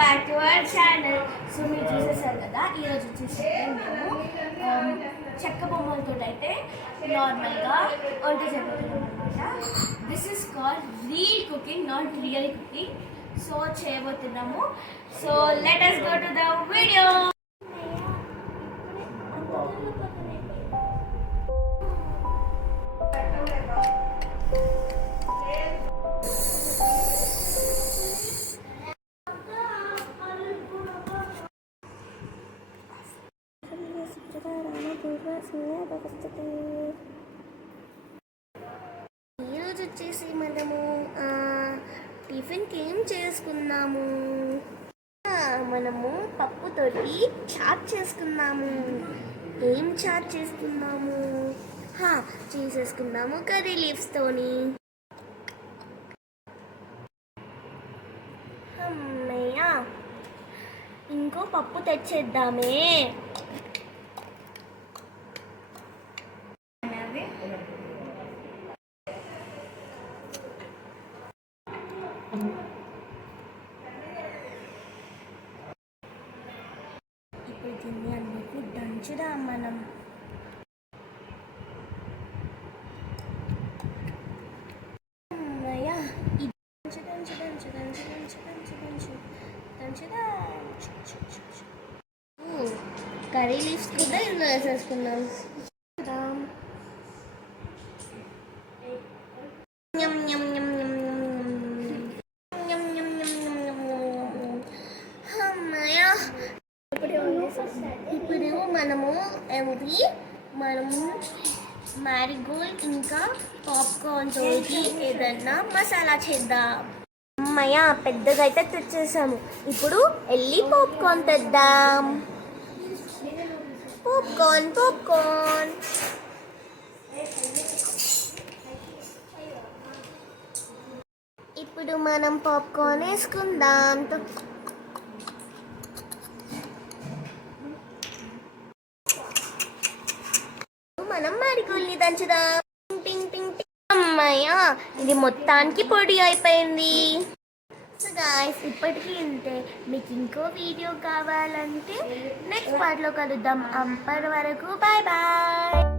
Back to our channel. So మీరు చూసేసారు కదా, ఈరోజు వచ్చేసి మేము చెక్క బొమ్మలతో అయితే నార్మల్గా వంట చేయబోతున్నాం అనమాట. This is called real cooking, not real cooking. So చేయబోతున్నాము. So let us go to the video. ఈరోజు వచ్చేసి మనము టిఫిన్కి ఏం చేసుకున్నాము, మనము పప్పుతోటి చాట్ చేసుకున్నాము. ఏం చాట్ చేసుకున్నాము చేసేసుకున్నాము కర్రీ లీవ్స్తోని. అమ్మయ్య, ఇంకో పప్పు తెచ్చేద్దామే. ఇప్పుడు దీన్ని అన్నిటిని దంచుదాం మనం. కర్రీ లీవ్స్ కూడా ఇందులో వేసేసుకున్నాం. ఇప్పుడు మనము మ్యారీగోల్డ్ ఇంకా పాప్కార్న్ తోటి ఏదన్నా మసాలా చేద్దాం. అమ్మయ్య, పెద్దగా అయితే తెచ్చేసాము. ఇప్పుడు వెళ్ళి పాప్కార్న్ తెద్దాం. పాప్కార్న్ ఇప్పుడు మనం పాప్కార్న్ వేసుకుందాం. మనం మ్యారీగోల్డ్ని దంచుదాం. అమ్మయ్య, ఇది మొత్తానికి పొడి అయిపోయింది. సో గాయ్స్, ఇప్పటికీ ఇంతే. మీకు ఇంకో వీడియో కావాలంటే నెక్స్ట్ పార్ట్లో కలుద్దాం. అప్పటి వరకు బాయ్ బాయ్.